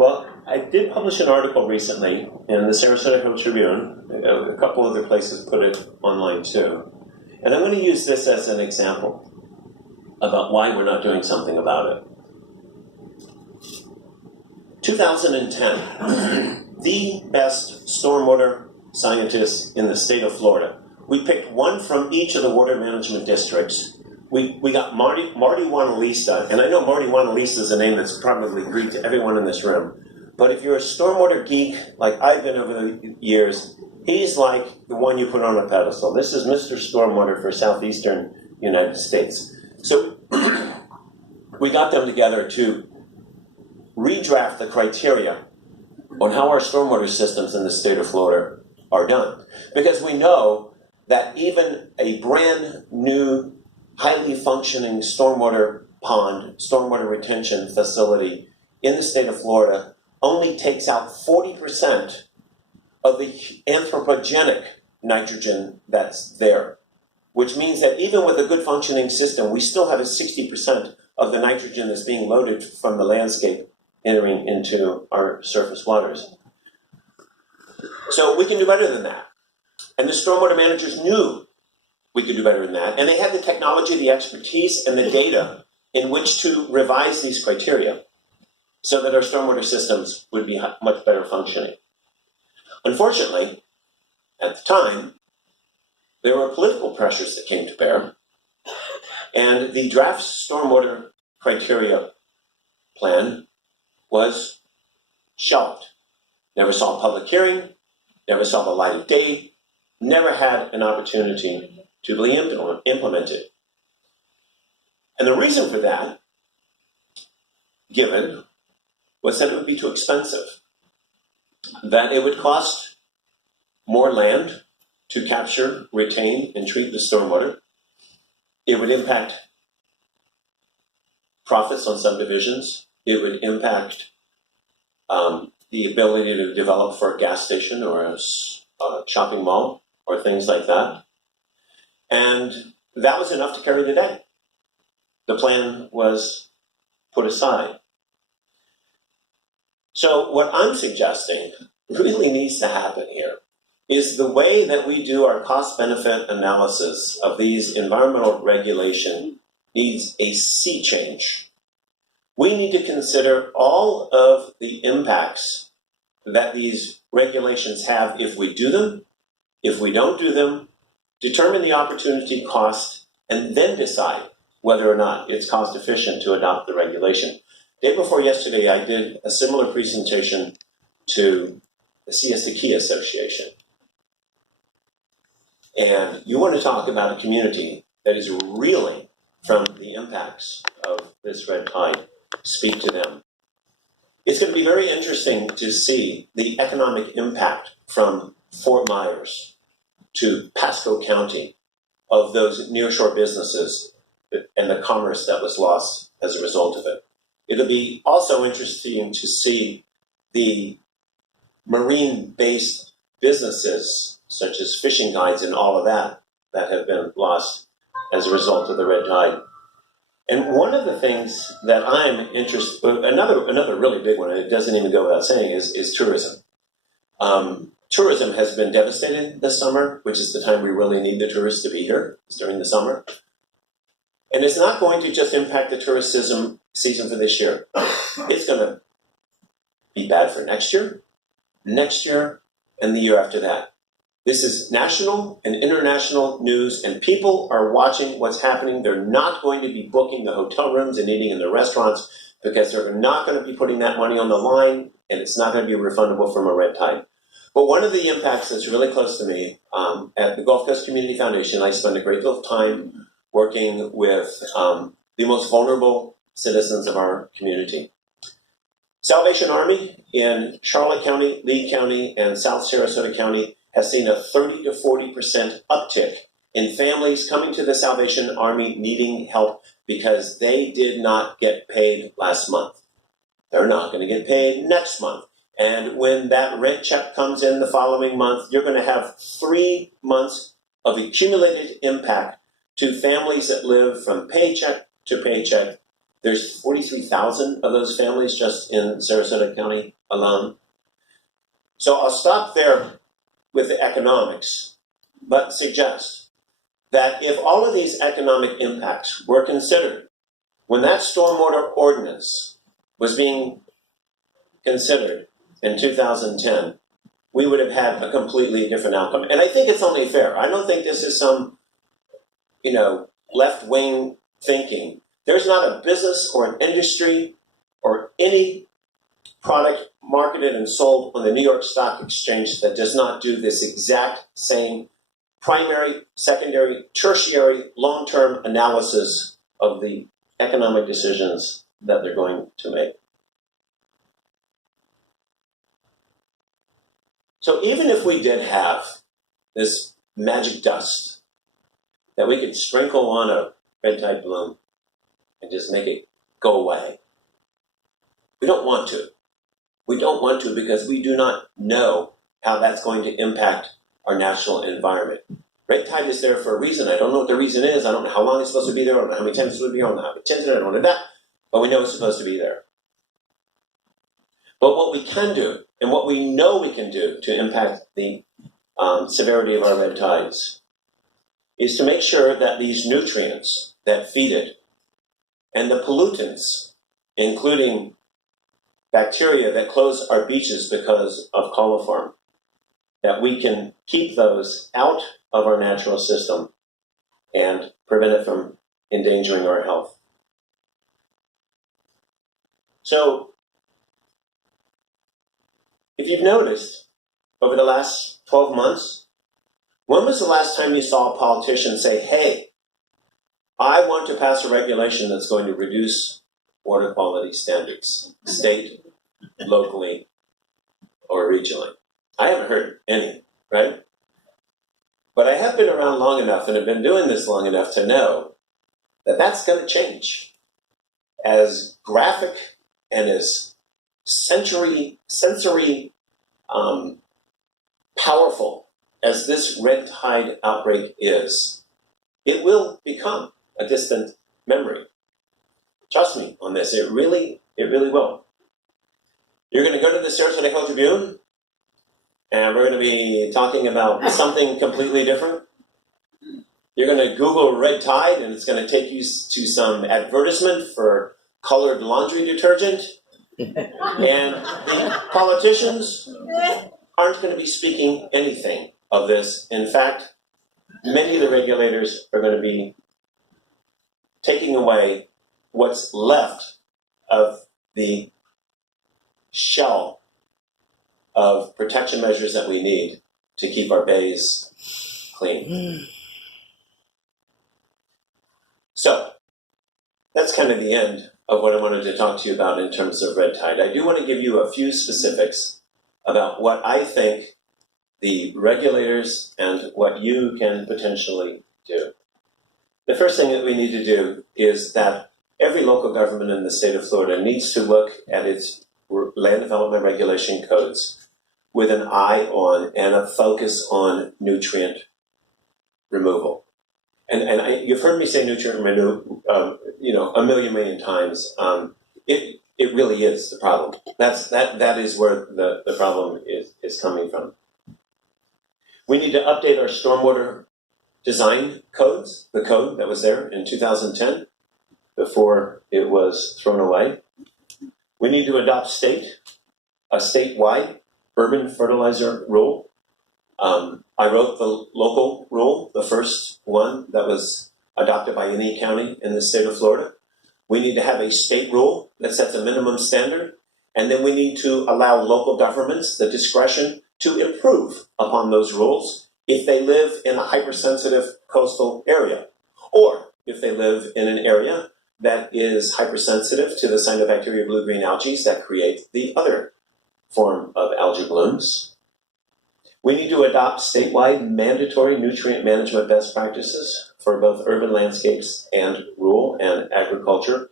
Well, I did publish an article recently in the Sarasota Hill Tribune. A couple other places put it online too. And I'm going to use this as an example about why we're not doing something about it. 2010, the best stormwater scientists in the state of Florida. We picked one from each of the water management districts. We got Marty Wanalisa, and I know Marty Wanalisa is a name that's probably Greek to everyone in this room. But if you're a stormwater geek, like I've been over the years, he's like the one you put on a pedestal. This is Mr. Stormwater for Southeastern United States. So we got them together to redraft the criteria on how our stormwater systems in the state of Florida are done. Because we know that even a brand new, highly functioning stormwater pond, stormwater retention facility in the state of Florida only takes out 40% of the anthropogenic nitrogen that's there, which means that even with a good functioning system, we still have a 60% of the nitrogen that's being loaded from the landscape entering into our surface waters. So we can do better than that. And the stormwater managers knew we could do better than that. And they had the technology, the expertise, and the data in which to revise these criteria so that our stormwater systems would be much better functioning. Unfortunately, at the time, there were political pressures that came to bear, and the draft stormwater criteria plan was shelved. Never saw a public hearing, never saw the light of day, never had an opportunity to be implemented. And the reason for that, given, was that it would be too expensive, that it would cost more land to capture, retain, and treat the stormwater. It would impact profits on subdivisions. It would impact the ability to develop for a gas station or a shopping mall or things like that. And that was enough to carry the day. The plan was put aside. So what I'm suggesting really needs to happen here is the way that we do our cost-benefit analysis of these environmental regulation needs a sea change. We need to consider all of the impacts that these regulations have if we do them, if we don't do them, determine the opportunity cost, and then decide whether or not it's cost efficient to adopt the regulation. Day before yesterday, I did a similar presentation to the Siesta Key Association. And you want to talk about a community that is reeling from the impacts of this red tide. Speak to them. It's going to be very interesting to see the economic impact from Fort Myers to Pasco County of those nearshore businesses and the commerce that was lost as a result of it. It'll be also interesting to see the marine-based businesses, such as fishing guides and all of that, that have been lost as a result of the red tide. And one of the things that I'm interested, another really big one, and it doesn't even go without saying, is tourism. Tourism has been devastated this summer, which is the time we really need the tourists to be here, is during the summer. And it's not going to just impact the tourism season for this year. It's going to be bad for next year, and the year after that. This is national and international news, and people are watching what's happening. They're not going to be booking the hotel rooms and eating in the restaurants because they're not going to be putting that money on the line, and it's not going to be refundable from a red tide. But one of the impacts that's really close to me, at the Gulf Coast Community Foundation, I spend a great deal of time working with the most vulnerable citizens of our community. Salvation Army in Charlotte County, Lee County, and South Sarasota County has seen a 30 to 40% uptick in families coming to the Salvation Army needing help because they did not get paid last month. They're not going to get paid next month. And when that rent check comes in the following month, you're going to have 3 months of accumulated impact to families that live from paycheck to paycheck There's 43,000 of those families just in Sarasota County alone. So I'll stop there with the economics, but suggest that if all of these economic impacts were considered when that stormwater ordinance was being considered in 2010, we would have had a completely different outcome. And I think it's only fair. I don't think this is some, left-wing thinking. There's not a business or an industry or any product marketed and sold on the New York Stock Exchange that does not do this exact same primary, secondary, tertiary, long-term analysis of the economic decisions that they're going to make. So even if we did have this magic dust that we could sprinkle on a red tide balloon and just make it go away, we don't want to. We don't want to because we do not know how that's going to impact our natural environment. Red tide is there for a reason. I don't know what the reason is. I don't know how long it's supposed to be there. I don't know how many times it's supposed to be. I don't know how many times I don't know that. But we know it's supposed to be there. But what we can do, and what we know we can do to impact the severity of our red tides, is to make sure that these nutrients that feed it and the pollutants, including bacteria that close our beaches because of coliform, that we can keep those out of our natural system and prevent it from endangering our health. So, if you've noticed, over the last 12 months, when was the last time you saw a politician say, hey, I want to pass a regulation that's going to reduce water quality standards, state, locally, or regionally? I haven't heard any, right? But I have been around long enough and have been doing this long enough to know that that's going to change. As graphic and as sensory powerful as this red tide outbreak is, it will become a distant memory. Trust me on this, it really will. You're going to go to the Sarasota Hill Tribune, and we're going to be talking about something completely different. You're going to Google red tide, and it's going to take you to some advertisement for colored laundry detergent. And the politicians aren't going to be speaking anything of this. In fact, many of the regulators are going to be taking away what's left of the shell of protection measures that we need to keep our bays clean. So, that's kind of the end of what I wanted to talk to you about in terms of red tide. I do want to give you a few specifics about what I think the regulators and what you can potentially do. The first thing that we need to do is that every local government in the state of Florida needs to look at its land development regulation codes with an eye on and a focus on nutrient removal. And you've heard me say nutrient removal, a million times. It really is the problem. That is where the problem is coming from. We need to update our stormwater design codes, the code that was there in 2010 before it was thrown away. We need to adopt a statewide urban fertilizer rule. I wrote the local rule, the first one that was adopted by any county in the state of Florida. We need to have a state rule that sets a minimum standard, and then we need to allow local governments the discretion to improve upon those rules if they live in a hypersensitive coastal area, or if they live in an area that is hypersensitive to the cyanobacteria blue-green algae that create the other form of algae blooms. We need to adopt statewide mandatory nutrient management best practices for both urban landscapes and rural and agriculture.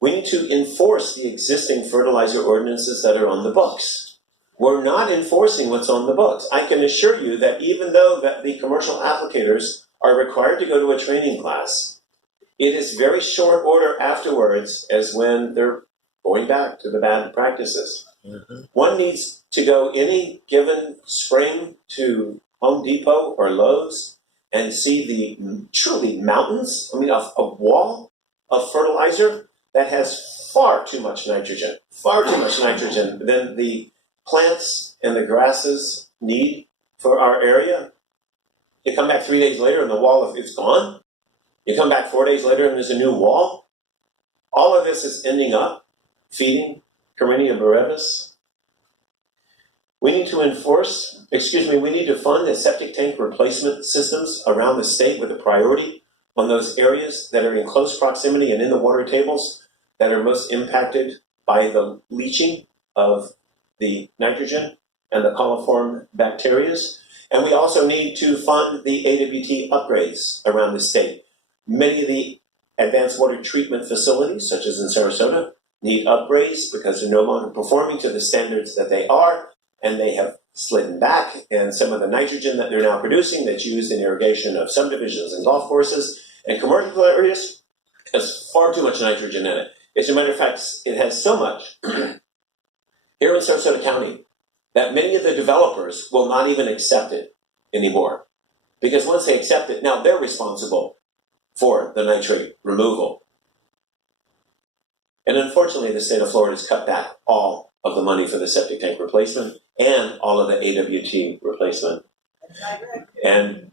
We need to enforce the existing fertilizer ordinances that are on the books. We're not enforcing what's on the books. I can assure you that even though that the commercial applicators are required to go to a training class, It is very short order afterwards as when they're going back to the bad practices. Mm-hmm. One needs to go any given spring to Home Depot or Lowe's and see the truly mountains, a wall of fertilizer that has far too much nitrogen than the plants and the grasses need for our area. You come back 3 days later and the wall is gone. You come back 4 days later and there's a new wall. All of this is ending up feeding Karenia brevis. We need to fund the septic tank replacement systems around the state with a priority on those areas that are in close proximity and in the water tables that are most impacted by the leaching of the nitrogen and the coliform bacteria. And we also need to fund the AWT upgrades around the state. Many of the advanced water treatment facilities, such as in Sarasota, need upgrades because they're no longer performing to the standards that they are, and they have slidden back, and some of the nitrogen that they're now producing that's used in irrigation of subdivisions and golf courses and commercial areas has far too much nitrogen in it. As a matter of fact, it has so much here in Sarasota County that many of the developers will not even accept it anymore. Because once they accept it, now they're responsible for the nitrate removal. And unfortunately, the state of Florida has cut back all of the money for the septic tank replacement and all of the AWT replacement. And